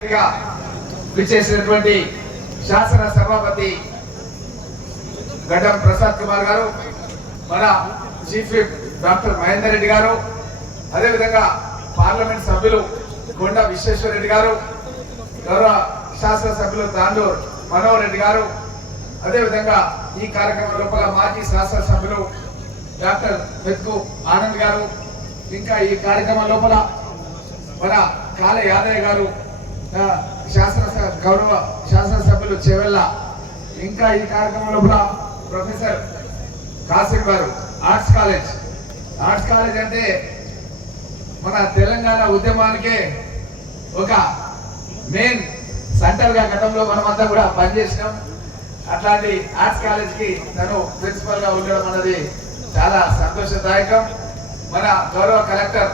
విచ్చేసినటువంటి శాసన సభాపతి గడ్డం ప్రసాద్ కుమార్ గారు, మన chief whip doctor Mahender Reddy గారు, అదేవిధంగా పార్లమెంట్ సభ్యులు కొండ విశ్వేశ్వర రెడ్డి గారు, గౌరవ శాసన సభ్యులు తాండూర్ మనోహర్ రెడ్డి గారు, అదేవిధంగా ఈ కార్యక్రమం లోపల మాజీ శాసన సభ్యులు డాక్టర్ మెత్కు ఆనంద్ గారు, ఇంకా ఈ కార్యక్రమం లోపల మన కాళ యాదయ్య గారు, గౌరవ శాసనసభ్యులు చెవెల్ల, ఇంకా ఈ కార్యక్రమంలో ప్రొఫెసర్ కాసిం గారు, ఆర్ట్స్ కాలేజ్ అంటే మన తెలంగాణ ఉద్యమానికే ఒక మెయిన్ సెంటర్ గా గతంలో మనమంతా కూడా పనిచేసినాం. అట్లాంటి ఆర్ట్స్ కాలేజ్ కి తను ప్రిన్సిపల్ గా ఉండడం అన్నది చాలా సంతోషదాయకం. మన గౌరవ కలెక్టర్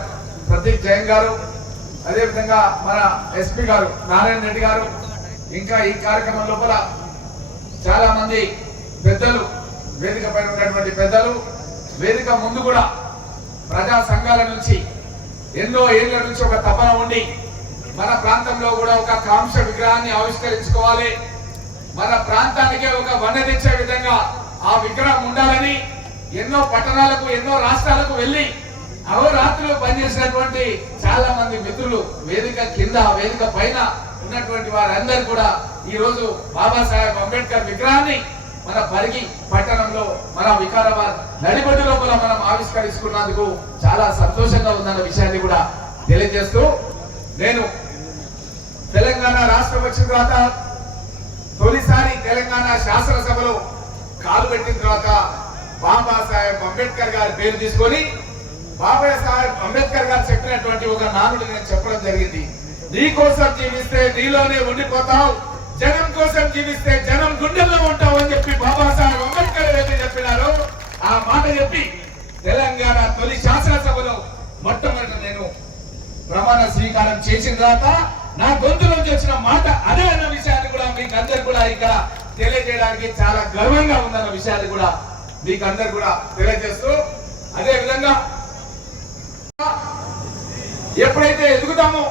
ప్రతీక్ జైన్ గారు, అదేవిధంగా మన ఎస్పీ గారు నారాయణ రెడ్డి గారు, ఇంకా ఈ కార్యక్రమం లోపల చాలా మంది పెద్దలు, వేదిక పైన ఉన్నటువంటి పెద్దలు, వేదిక ముందు కూడా ప్రజా సంఘాల నుంచి ఎన్నో ఏళ్ల నుంచి ఒక తపన ఉండి మన ప్రాంతంలో కూడా ఒక కాంక్ష విగ్రహాన్ని ఆవిష్కరించుకోవాలి, మన ప్రాంతానికే ఒక వన్నె తెచ్చే విధంగా ఆ విగ్రహం ఉండాలని ఎన్నో పట్టణాలకు ఎన్నో రాష్ట్రాలకు వెళ్లి అహోరాత్రులు పనిచేసినటువంటి చాలా మంది మిత్రులు వేదిక కింద వేదిక పైన ఉన్నటువంటి వారందరూ కూడా ఈ రోజు బాబాసాహెబ్ అంబేద్కర్ విగ్రహాన్ని మన పరిగి పట్టణంలో మన వికారాబాద్ నడిబొడ్డు లోపల మనం ఆవిష్కరించుకున్నందుకు చాలా సంతోషంగా ఉందన్న విషయాన్ని కూడా తెలియజేస్తూ, నేను తెలంగాణ రాష్ట్రం వచ్చిన తర్వాత తొలిసారి తెలంగాణ శాసనసభలో కాలు పెట్టిన తర్వాత బాబాసాహెబ్ అంబేద్కర్ గారి పేరు తీసుకొని బాబాసాహెబ్ అంబేద్కర్ గారు చెప్పినటువంటి ఒక నానుడి నేను చెప్పడం జరిగింది. నీ కోసం జీవిస్తే నీలోనే ఉండిపోతావు, జనం కోసం జీవిస్తే జనం గుండెల్లో ఉంటావు అని చెప్పి బాబాసాహెబ్ అంబేద్కర్ ఏదైతే చెప్పినారో ఆ మాట చెప్పి తెలంగాణ తొలి శాసనసభలో మొట్టమొదటి నేను ప్రమాణ స్వీకారం చేసిన తర్వాత నా గొంతు నుంచి వచ్చిన మాట అదే అన్న విషయాన్ని కూడా మీకు అందరు కూడా ఇక్కడ తెలియజేయడానికి చాలా గర్వంగా ఉందన్న విషయాన్ని కూడా మీకు అందరు కూడా తెలియజేస్తూ, అదే విధంగా ఎప్పుడైతే ఎదుగుతామో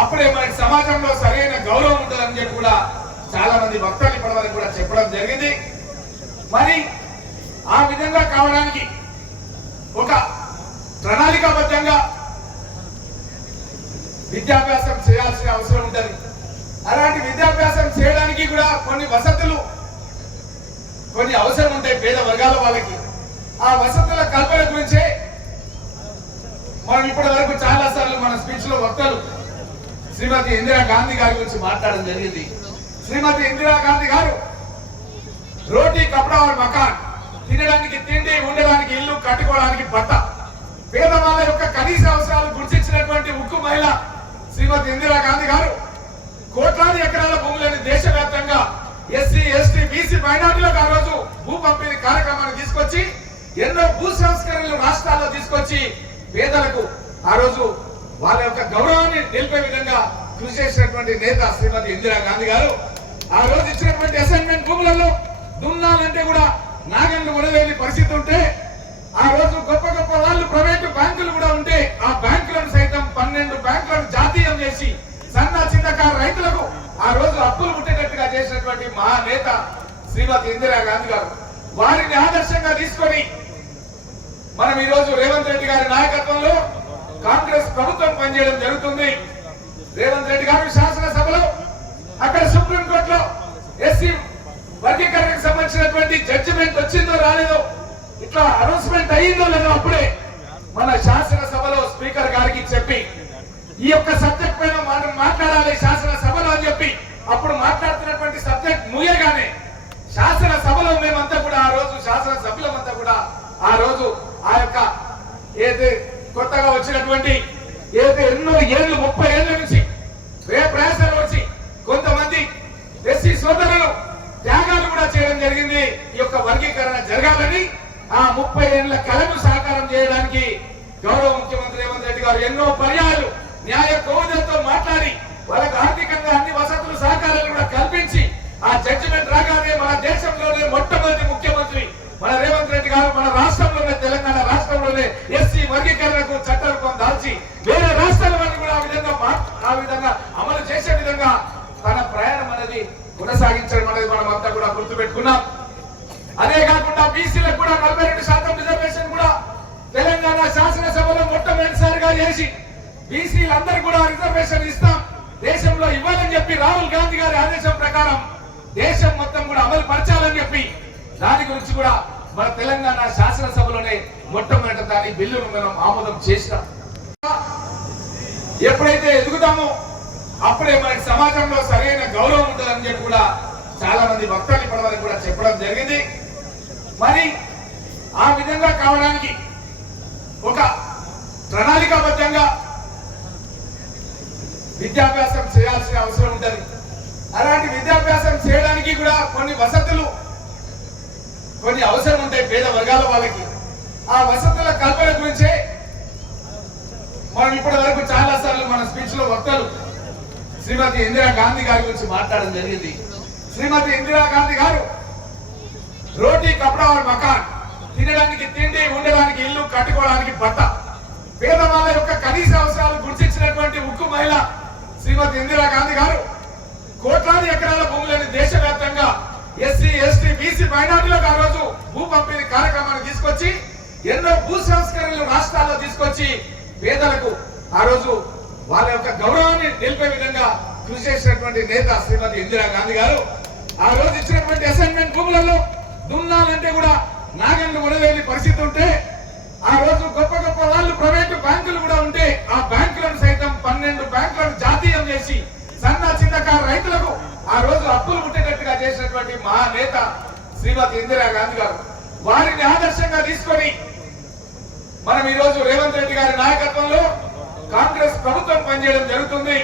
అప్పుడే మనకి సమాజంలో సరైన గౌరవం ఉంటుందని చెప్పి కూడా చాలా మంది వక్తలు ఇప్పటివరకు కూడా చెప్పడం జరిగింది. మరి ఆ విధంగా కావడానికి ఒక ప్రణాళికాబద్ధంగా విద్యాభ్యాసం చేయాల్సిన అవసరం ఉంటుంది. అలాంటి విద్యాభ్యాసం చేయడానికి కూడా కొన్ని వసతులు కొన్ని అవసరం ఉంటాయి పేద వర్గాల వాళ్ళకి. ఆ వసతుల కల్పన గురించే మనం ఇప్పటి వరకు చాలా సార్లు మన స్పీచ్ లో వక్తలు శ్రీమతి ఇందిరా గాంధీ గారి గురించి మాట్లాడడం జరిగింది. శ్రీమతి ఇందిరా గాంధీ గారు రోటీ కపడా మకాన్, తినడానికి తిండి, ఉండడానికి ఇల్లు, కట్టుకోవడానికి బట్ట, పేదవాళ్ళ యొక్క కనీస అవసరాలు గుర్తించినటువంటి ఉక్కు మహిళ శ్రీమతి ఇందిరా గాంధీ గారు కోట్లాది ఎకరాల భూములని దేశవ్యాప్తంగా ఎస్సీ ఎస్టీ బీసీ మైనార్టీలకు ఆ రోజు భూ పంపిణీ కార్యక్రమాన్ని తీసుకొచ్చి ఎన్నో భూ సంస్కరణలు రాష్ట్రాల్లో తీసుకొచ్చి పేదలకు ఆ రోజు వాళ్ళ యొక్క గౌరవాన్ని నిలిపే విధంగా కృషి చేసినటువంటి నేత శ్రీమతి ఇందిరా గాంధీ గారు ఆ రోజు ఇచ్చినటువంటి అసైన్మెంట్ భూములలో దున్నాలంటే కూడా నాగన్లు ఉడవేలి పరిస్థితి ఉంటే, ఆ రోజు గొప్ప గొప్ప వాళ్ళు ప్రైవేటు బ్యాంకులు కూడా ఉంటే ఆ బ్యాంకులను సైతం 12 బ్యాంకులను జాతీయం చేసి సన్న చిన్నకారు రైతులకు ఆ రోజు అప్పులు పుట్టేటట్టుగా చేసినటువంటి మా నేత శ్రీమతి ఇందిరా గాంధీ గారు. వారిని ఆదర్శంగా తీసుకొని మనం ఈ రోజు రేవంత్ రెడ్డి గారి నాయకత్వంలో కాంగ్రెస్ ప్రభుత్వం పనిచేయడం జరుగుతుంది. రేవంత్ రెడ్డి గారు శాసనసభలో అక్కడ సుప్రీంకోర్టులో ఎస్సీ వర్గీకరణకు సంబంధించినటువంటి జడ్జిమెంట్ వచ్చిందో రాలేదో, ఇట్లా అనౌన్స్మెంట్ అయ్యిందో లేదో అప్పుడే మన శాసనసభలో స్పీకర్ గారికి చెప్పి ఈ యొక్క సబ్జెక్ట్ పైన మనం మాట్లాడాలి శాసనసభలో అని చెప్పి అప్పుడు మాట్లాడుతున్నటువంటి సబ్జెక్ట్ ముగియగానే శాసనసభలో మేమంతా కూడా ఆ రోజు శాసనసభ్యులమంతా కూడా ఆ రోజు ఆ యొక్క ఏదైతే కొత్తగా వచ్చినటువంటి ఏదైతే ఎన్నో ఏళ్ళు 30 ఏళ్ల నుంచి ప్రయాసాలు వచ్చి కొంతమంది ఎస్సీ సోదరులు త్యాగాలు కూడా చేయడం జరిగింది. ఈ యొక్క వర్గీకరణ జరగాలని ఆ 30 ఏళ్ల కలను సాకారం చేయడానికి గౌరవ ముఖ్యమంత్రి రేవంత్ రెడ్డి గారు ఎన్నో పర్యాయాలు న్యాయ కోవిదతో మాట్లాడి వాళ్ళకి ఆర్థికంగా అన్ని వసతులు సహకారాలు కూడా కల్పించి ఆ జడ్జిమెంట్ రాగానే మన దేశంలోనే మొట్టమొదటి ముఖ్యమంత్రి మన రేవంత్ రెడ్డి గారు మన రాష్ట్రంలోనే తెలంగాణ రాష్ట్రంలోనే ఎస్సీ వర్గీకరణకు చట్ట రూపం దాల్చి వేరే రాష్ట్రాల వారిని కూడా ఆ విధంగా అమలు చేసే విధంగా కొనసాగించడం అనేది మనం అంతా కూడా గుర్తుపెట్టుకున్నాం. అదే కాకుండా బీసీలకు కూడా 42% రిజర్వేషన్ కూడా తెలంగాణ శాసనసభలో మొట్టమొదటిసారిగా చేసి బీసీలందరూ కూడా రిజర్వేషన్ ఇస్తాం, దేశంలో ఇవ్వాలని చెప్పి రాహుల్ గాంధీ గారి ఆదేశం ప్రకారం దేశం మొత్తం కూడా అమలు పరచాలని చెప్పి దాని గురించి కూడా మన తెలంగాణ శాసనసభలోనే మొట్టమొదటి దాని బిల్లును మనం ఆమోదం చేసినాం. ఎప్పుడైతే ఎదుగుతామో అప్పుడే మనకి సమాజంలో సరైన గౌరవం ఉంటుందని చెప్పి కూడా చాలా మంది వక్తలు ఇప్పటివరకు కూడా చెప్పడం జరిగింది. మరి ఆ విధంగా కావడానికి ఒక ప్రణాళికాబద్ధంగా విద్యాభ్యాసం చేయాల్సిన అవసరం ఉంటుంది. అలాంటి విద్యాభ్యాసం చేయడానికి కూడా కొన్ని వసతులు కొన్ని అవసరం ఉంటాయి పేద వర్గాల వాళ్ళకి. ఆ వసతుల కల్పన గురించే మనం ఇప్పటి వరకు చాలా సార్లు మన స్పీచ్ లో వక్తలు శ్రీమతి ఇందిరా గాంధీ గారి గురించి మాట్లాడడం జరిగింది. శ్రీమతి ఇందిరా గాంధీ గారు రోటీ కపడా మకాన్, తినడానికి తిండి, ఉండడానికి ఇల్లు, కట్టుకోవడానికి బట్ట, పేదవాళ్ళ యొక్క కనీస అవసరాలు గుర్తించినటువంటి ఉక్కు మహిళ శ్రీమతి ఇందిరా గాంధీ గారు కోట్లాది ఎకరాల భూములను దేశవ్యాప్తంగా ఎస్సీ, ఎస్టీ, బీసీ, మైనార్టీలకు ఆ రోజు భూ పంపిణీ కార్యక్రమాన్ని తీసుకొచ్చి ఎన్నో భూ సంస్కరణలు రాష్ట్రాల్లో తీసుకొచ్చి పేదలకు ఆ రోజు వాళ్ళ యొక్క గౌరవాన్ని నిలిపే విధంగా కృషి చేసినటువంటి నేత శ్రీమతి ఇందిరా గాంధీ గారు ఆ రోజు ఇచ్చినటువంటి అసైన్మెంట్ భూములలో దున్నాలంటే కూడా నాగన్లు ఉడవేలి పరిస్థితి ఉంటే, ఆ రోజు గొప్ప గొప్ప వాళ్ళు ప్రైవేటు బ్యాంకులు కూడా ఉంటే ఆ బ్యాంకులను సైతం 12 బ్యాంకులను జాతీయం చేసి సన్న చిన్నకారు రైతులకు ఆ రోజు అప్పులు పుట్టేటట్టుగా చేసినటువంటి మా నేత శ్రీమతి ఇందిరా గాంధీ గారు. వారిని ఆదర్శంగా తీసుకొని మనం ఈ రోజు రేవంత్ రెడ్డి గారి నాయకత్వంలో కాంగ్రెస్ ప్రభుత్వం పనిచేయడం జరుగుతుంది.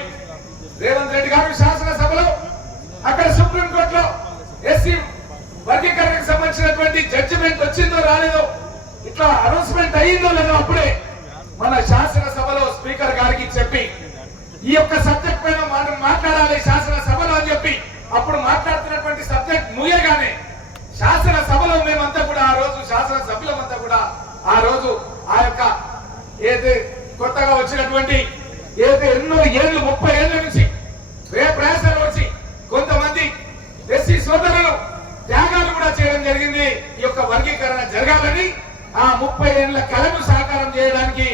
రేవంత్ రెడ్డి గారు శాసనసభలో అక్కడ సుప్రీంకోర్టులో ఎస్సీ వర్గీకరణకు సంబంధించినటువంటి జడ్జిమెంట్ వచ్చిందో రాలేదో, ఇట్లా అనౌన్స్మెంట్ అయ్యిందో లేదో అప్పుడే మన శాసనసభలో స్పీకర్ గారికి చెప్పి ఈ యొక్క సబ్జెక్ట్ పైన మాట్లాడాలి శాసనసభలో అని చెప్పి అప్పుడు మాట్లాడుతున్నటువంటి సబ్జెక్ట్ ముగియగానే శాసనసభలో మేమంతా కూడా ఆ రోజు శాసనసభ్యులమంతా కూడా ఆ రోజు ఆ యొక్క ఏదైతే కొత్తగా వచ్చినటువంటి ఏదైతే ఎన్నో ఏళ్ళు 30 ఏళ్ల నుంచి ప్రయాసాలు వచ్చి కొంతమంది ఎస్సీ సోదరులు త్యాగాలు కూడా చేయడం జరిగింది. ఈ యొక్క వర్గీకరణ జరగాలని ఆ 30 ఏళ్ల కళను సాకారం చేయడానికి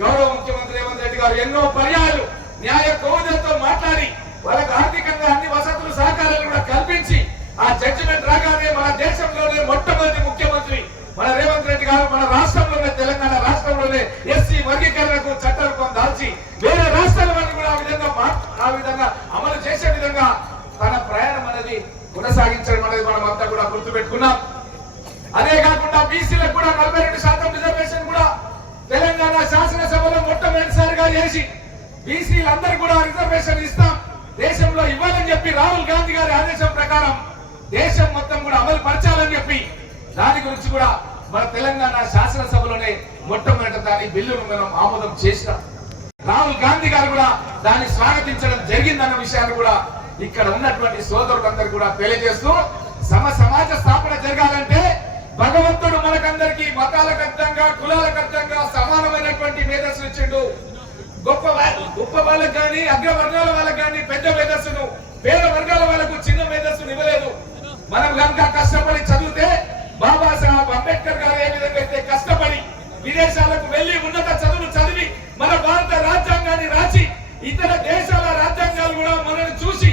గౌరవ ముఖ్యమంత్రి రేవంత్ రెడ్డి గారు ఎన్నో పర్యాయాలు న్యాయ కోవిదతో మాట్లాడి వాళ్ళకి ఆర్థికంగా అన్ని వసతులు సహకారాలు కూడా కల్పించి ఆ జడ్జిమెంట్ రాగానే మన దేశంలోనే మొట్టమొదటి ముఖ్యమంత్రి మన రేవంత్ రెడ్డి గారు మన రాష్ట్రంలోనే తెలంగాణ రాష్ట్రంలోనే ఎస్సీ వర్గీకరణకు చట్టరూపం దాల్చి వేరే రాష్ట్రాల వరకు కూడా ఆ విధంగా అమలు చేసే విధంగా తన ప్రయాణం అనేది కొనసాగించడం అనేది మనం అంతా కూడా గుర్తుపెట్టుకున్నాం. అదే కాకుండా బీసీలకు కూడా 42% రిజర్వేషన్ కూడా తెలంగాణ శాసనసభలో మొట్టమొదటిసారిగా చేసి బీసీలందరూ కూడా రిజర్వేషన్ ఇస్తాం, దేశంలో ఇవ్వాలని చెప్పి రాహుల్ గాంధీ గారి ఆదేశం ప్రకారం దేశం మొత్తం కూడా అమలు పరచాలని చెప్పి దాని గురించి కూడా మన తెలంగాణ శాసనసభలోనే మొట్టమొదటి దాని బిల్లును మనం ఆమోదం చేసినాం. రాహుల్ గాంధీ గారు కూడా దాన్ని స్వాగతించడం జరిగిందన్న విషయాన్ని కూడా ఇక్కడ ఉన్నటువంటి సోదరులందరూ కూడా తెలియజేస్తూ సమాజ స్థాపన జరగాలంటే భగవంతుడు మనకందరికి మతాలకు అర్థంగా కులాలకు అర్థంగా సమానమైనటువంటి మేధస్సును ఇచ్చిండు. గొప్ప వాళ్ళకి కానీ అగ్రవర్గాల వాళ్ళకి కానీ పెద్ద మేధస్సును, పేద వర్గాల వాళ్ళకు చిన్న మేధస్సును ఇవ్వలేదు. మనం కనుక కష్టపడి చదివితే బాబాసాహెబ్ అంబేద్కర్ గారు ఏ విధంగా అయితే కష్టపడి విదేశాలకు వెళ్లి ఉన్నత చదువులు చదివి మన భారత రాజ్యాంగాన్ని రాసి ఇతర దేశాల రాజ్యాంగాలు కూడా మనల్ని చూసి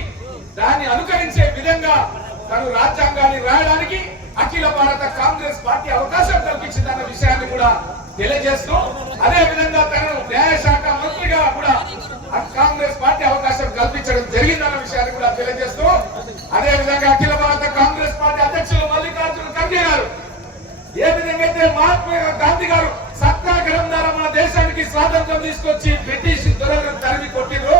దాన్ని అనుకరించే విధంగా తను రాజ్యాంగాన్ని రాయడానికి అఖిల భారత కాంగ్రెస్ పార్టీ అవకాశం కల్పించిందన్న విషయాన్ని కూడా తెలియజేస్తూ, అదే విధంగా తను న్యాయశాఖ మంత్రిగా కూడా కాంగ్రెస్ పార్టీ అవకాశం కల్పించడం జరిగిందన్న విషయాన్ని కూడా తెలియజేస్తూ, అదే విధంగా అఖిల భారత కాంగ్రెస్ పార్టీ అధ్యక్షులు మల్లికార్జున ఖర్గే గారు ఏ విధంగా అయితే మహాత్మా గాంధీ గారు సత్యాగ్రహం ద్వారా మన దేశానికి స్వాతంత్రం తీసుకొచ్చి బ్రిటిష్ దొరలను తరిమి కొట్టిండ్రు,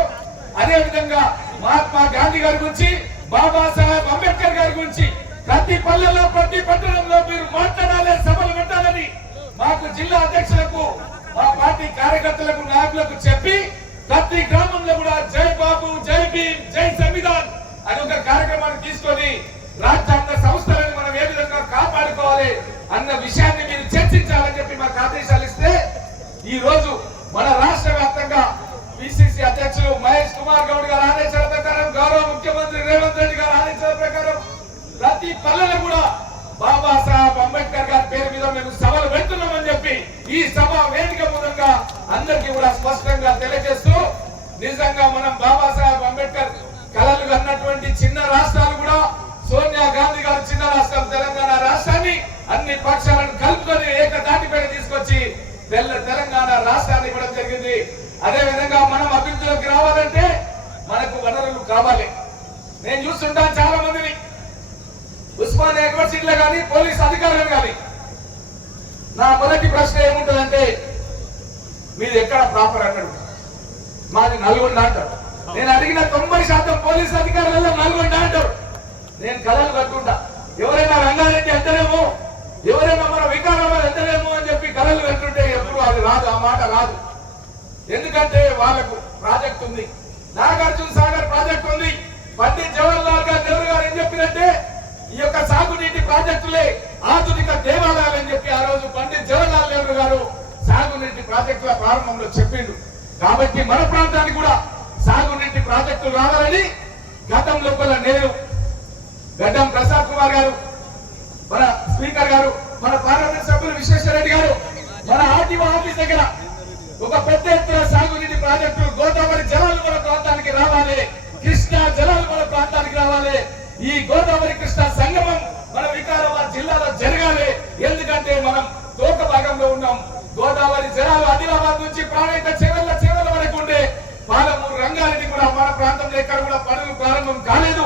అదే విధంగా మహాత్మా గాంధీ గారి గురించి, బాబాసాహెబ్ అంబేద్కర్ గారి గురించి ప్రతి పల్లెల్లో ప్రతి పట్టణంలో మీరు మాట్లాడాలి, సభలు పెట్టాలని మాకు జిల్లా అధ్యక్షులకు మా పార్టీ కార్యకర్తలకు నాయకులకు చెప్పి ప్రతి గ్రామంలో కూడా జై బాబు, జై భీమ్, జై సంవిధాన్ అని ఒక కార్యక్రమాన్ని తీసుకొని రాజ్యాంగ సంస్థలను మనం ఏ విధంగా కాపాడుకోవాలి అన్న విషయాన్ని మీరు చర్చించాలని చెప్పి మాకు ఆదేశాలు ఇస్తే ఈ రోజు మన రాష్ట్ర వ్యాప్తంగా పిసిసి అధ్యక్షులు మహేష్ కుమార్ గౌడ్ గారి ఆదేశాల ప్రకారం, గౌరవ ముఖ్యమంత్రి రేవంత్ రెడ్డి గారి ఆదేశాల ప్రకారం ప్రతి పల్లెలు కూడా బాబాసాహెబ్ అంబేద్కర్ గారి పేరు మీద మేము సభలు పెడుతున్నామని చెప్పి ఈ సభ వేదిక మూలంగా అందరికీ కూడా స్పష్టంగా తెలియజేస్తూ నిజంగా మనం బాబాసాహెబ్ అంబేద్కర్ కలలు అన్నటువంటి చిన్న రాష్ట్రాలు కూడా సోనియా గాంధీ గారు చిన్న రాష్ట్రం తెలంగాణ రాష్ట్రాన్ని అన్ని పక్షాలను కలుపుకొని ఏకదాటిపైన తీసుకొచ్చి తెలంగాణ రాష్ట్రాన్ని ఇవ్వడం జరిగింది. అదే విధంగా మనం అభివృద్ధిలోకి రావాలంటే మనకు వనరులు కావాలి. నేను చూస్తుంటాను చాలా మందిని ఉస్మానియా యూనివర్సిటీలో కానీ పోలీస్ అధికారులు కానీ. నా మొదటి ప్రశ్న ఏముంటుందంటే మీది ఎక్కడ ప్రాపర్ అన్నాడు. మాది నల్గొండ అంటారు. నేను అడిగిన 90% పోలీస్ అధికారులలో నల్గొండ అంటారు. నేను కళలు కట్టుకుంటా. ఎవరైనా రంగారెడ్డి అంటేనేమో, ఎవరైనా మన వికారాబాద్ అంటేనేమో అని చెప్పి కళలు కట్టుంటే ఎప్పుడు అది రాదు, ఆ మాట రాదు. ఎందుకంటే వాళ్ళకు ప్రాజెక్ట్ ఉంది, నాగార్జున సాగర్ ప్రాజెక్ట్ ఉంది. పండిత్ జవహర్లాల్ నెహ్రూ గారు ఏం చెప్పినట్టే ఈ యొక్క సాగునీటి ప్రాజెక్టులే ఆధునిక దేవాలయాలు అని చెప్పి ఆ రోజు పండిత్ జవహర్లాల్ నెహ్రూ గారు సాగునీటి ప్రాజెక్టుల ప్రారంభంలో చెప్పిండు. కాబట్టి మన ప్రాంతానికి కూడా సాగునీటి ప్రాజెక్టులు రావాలని గతం లోపల నేను గడ్డం ప్రసాద్ కుమార్ గారు, మన స్పీకర్ గారు, మన పార్లమెంట్ సభ్యులు విశ్వేశ్వరరెడ్డి గారు మన ఆర్టీఓ ఆఫీస్ దగ్గర ఒక పెద్ద ఎత్తున సాగునీటి ప్రాజెక్టులు, గోదావరి జలాలు మన ప్రాంతానికి రావాలి, కృష్ణా జలాలు మన ప్రాంతానికి రావాలి. ఈ గోదావరి కృష్ణ సంగమం మన వికారాబాద్ జిల్లాలో జరగాలి. ఎందుకంటే మనం తోక భాగంలో ఉన్నాం. గోదావరి జలాలు ఆదిలాబాద్ నుంచి ప్రాణహిత చెవెళ్ళ వరకు ఉండే పాలమూరు, రంగారెడ్డి కూడా మన ప్రాంతంలో ఎక్కడ కూడా పనులు ప్రారంభం కాలేదు.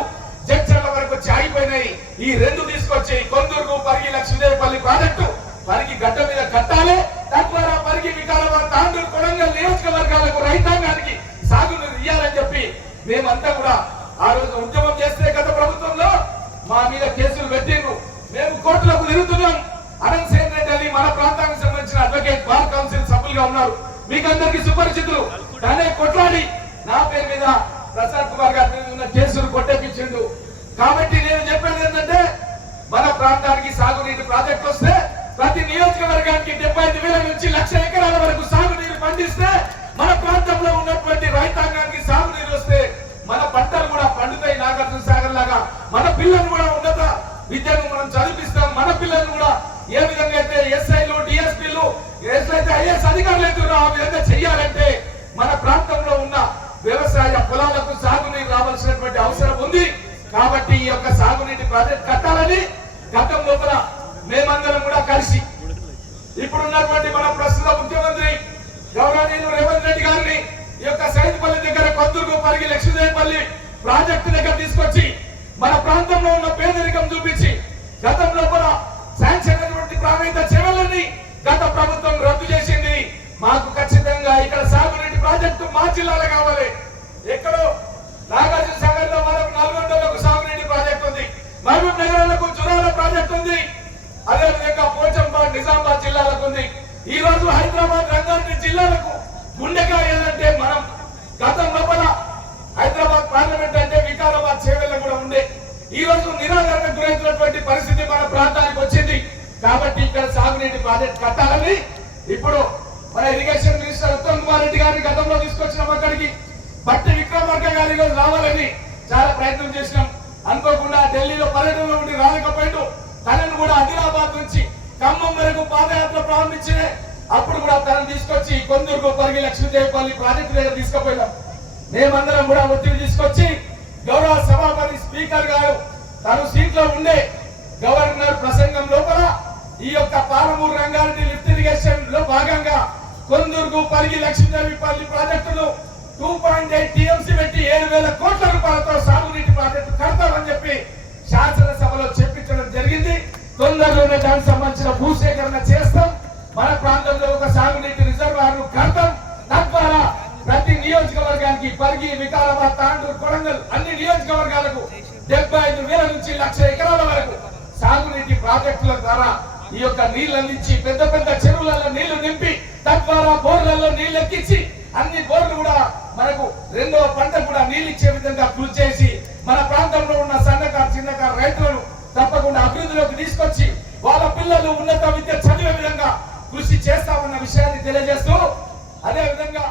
జడ్చర్ల వరకు ఆగిపోయినాయి. ఈ రెండు తీసుకొచ్చి కొందూరు పరిగి లక్ష్మీదేవిపల్లి ప్రాజెక్టు పరిగి గడ్డ మీద కట్టాలి. తద్వారా పరిగి వికారాబాద్ తాండూరు కొడంగల్ నియోజకవర్గాలకు రైతాంగానికి సాగునీరు ఇయ్యాలని చెప్పి మేమంతా కూడా ఆ రోజు ఉద్యమం చేస్తే గత ప్రభుత్వంలో మా మీద కేసులు పెట్టిండ్రు. మేము కోర్టులకు తిరుగుతున్నాం. అనంత్ సేన్ రెడ్డి అని మన ప్రాంతానికి సంబంధించిన అడ్వకేట్ బార్ కౌన్సిల్ సభ్యులుగా ఉన్నారు, మీకు అందరికీ సుపరిచితులు. దానే కొట్లాడి నా పేరు మీద ప్రసాద్ కుమార్ గారి మీద ఉన్న కేసులు కొట్టేపించిండు. కాబట్టి నేను చెప్పేది ఏంటంటే మన ప్రాంతానికి సాగునీటి ప్రాజెక్ట్ వస్తే ప్రతి నియోజకవర్గానికి 75,000 నుంచి 1,00,000 ఎకరాల వరకు సాగునీరు పండిస్తే మన ప్రాంతంలో ఉన్నటువంటి రైతాంగానికి సాగునీరు వస్తే మన పంటలు కూడా పండుతాయి. నాగార్జున సాగర్ లాగా మన పిల్లలను కూడా ఉన్నత విద్యను మనం చదివిస్తాం. మన పిల్లలను కూడా ఏ విధంగా అయితే ఎస్ఐలు, డిఎస్పీలు, ఎట్లయితే ఐఏఎస్ అధికారులు అవుతారో ఆ విధంగా చెయ్యాలంటే మన ప్రాంతంలో ఉన్న వ్యవసాయ పొలాలకు సాగునీరు రావాల్సినటువంటి అవసరం ఉంది. కాబట్టి ఈ యొక్క సాగునీటి ప్రాజెక్ట్ కట్టాలని గతం లోపల మేమందరం కూడా కలిసి ఇప్పుడున్నటువంటి మన ప్రస్తుత ముఖ్యమంత్రి గౌరవనీయులు రేవంత్ రెడ్డి గారిని ఈ యొక్క సైదుపల్లి దగ్గర కొత్తూరు పరిగి లక్ష్మీదేవిపల్లి ప్రాజెక్టు దగ్గర తీసుకొచ్చి మన ప్రాంతంలో ఉన్న పేదరికం చూపించి గతం లోపల శాంక్షన్ అయినటువంటి ప్రాణహిత చెరువులని గత ప్రభుత్వం రద్దు చేసింది. మాకు ఖచ్చితంగా ఇక్కడ సాగునీటి ప్రాజెక్టు మా జిల్లాలో కావాలి. ఎక్కడో నాగార్జున సాగర్ లో మనకు నల్గొండలకు సాగునీటి ప్రాజెక్ట్ ఉంది, మహబూబ్ నగర్లకు జురాల ప్రాజెక్ట్ ఉంది, అదే విధంగా పోచంపాడు నిజామాబాద్ జిల్లాలకు ఉంది. ఈ రోజు హైదరాబాద్ రంగారెడ్డి జిల్లాలకు గుండెకాయ ఏదంటే మనం గతం లోపల హైదరాబాద్ పార్లమెంట్ అంటే వికారాబాద్ చేవెళ్ళ కూడా ఉండే. ఈ రోజు నిరాదరణకు గురైనటువంటి పరిస్థితి మన ప్రాంతానికి వచ్చింది. కాబట్టి ఇక్కడ సాగునీటి ప్రాజెక్ట్ కట్టాలని ఇప్పుడు మన ఇరిగేషన్ మినిస్టర్ ఉత్తమ్ కుమార్ రెడ్డి గారిని గతంలో తీసుకొచ్చినాం. అక్కడికి బట్టి విక్రమార్క గారి రావాలని చాలా ప్రయత్నం చేసినాం. అనుకోకుండా ఢిల్లీలో పర్యటనలో ఉండి రాలేకపోయాడు. తనను కూడా ఆదిలాబాద్ నుంచి ఖమ్మం వరకు పాదయాత్ర ప్రారంభించిన అప్పుడు కూడా తనను తీసుకొచ్చి కొందూరు పరిగి లక్ష్మీదేవిపల్లి ప్రాజెక్టు దగ్గర తీసుకుపోయినాం. మేమందరం కూడా ఒత్తిడి తీసుకొచ్చి గౌరవ సభాపతి స్పీకర్ గారు తను సీట్లో ఉండే గవర్నర్ ప్రసంగం లోపల ఈ యొక్క పాలమూరు రంగారెడ్డి లిఫ్ట్ ఇరిగేషన్ లో భాగంగా కొందూరు పరిగి లక్ష్మీదేవిపల్లి ప్రాజెక్టును 2.8 టీఎంసీ పెట్టి 7,000 కోట్ల రూపాయలతో సాగునీటి ప్రాజెక్టు కడతామని చెప్పి శాసనసభలో చెప్పించడం జరిగింది. తొందరలోనే దానికి సంబంధించిన భూసేకరణ చేస్తాం. మన ప్రాంతంలో ఒక సాగునీటి రిజర్వాయర్ కడతాం. తద్వారా ప్రతి నియోజకవర్గానికి పరిగి, వికారాబాద్, తాండూరు, కొడంగల్ అన్ని నియోజకవర్గాలకు 75,000 నుంచి 1,00,000 ఎకరాల వరకు సాగునీటి ప్రాజెక్టుల ద్వారా ఈ యొక్క నీళ్లు అందించి పెద్ద పెద్ద చెరువులలో నీళ్లు నింపి తద్వారా బోర్లలో నీళ్లు ఎక్కించి అన్ని బోర్లు కూడా మనకు రెండవ పంట కూడా నీళ్లు ఇచ్చే విధంగా కృషి చేసి మన ప్రాంతంలో ఉన్న సన్నకారు, చిన్నకారు రైతులను తప్పకుండా అభివృద్ధిలోకి తీసుకొచ్చి వాళ్ళ పిల్లలు ఉన్నత విద్య చదివే విధంగా కృషి చేస్తామన్న విషయాన్ని తెలియజేస్తూ అదే విధంగా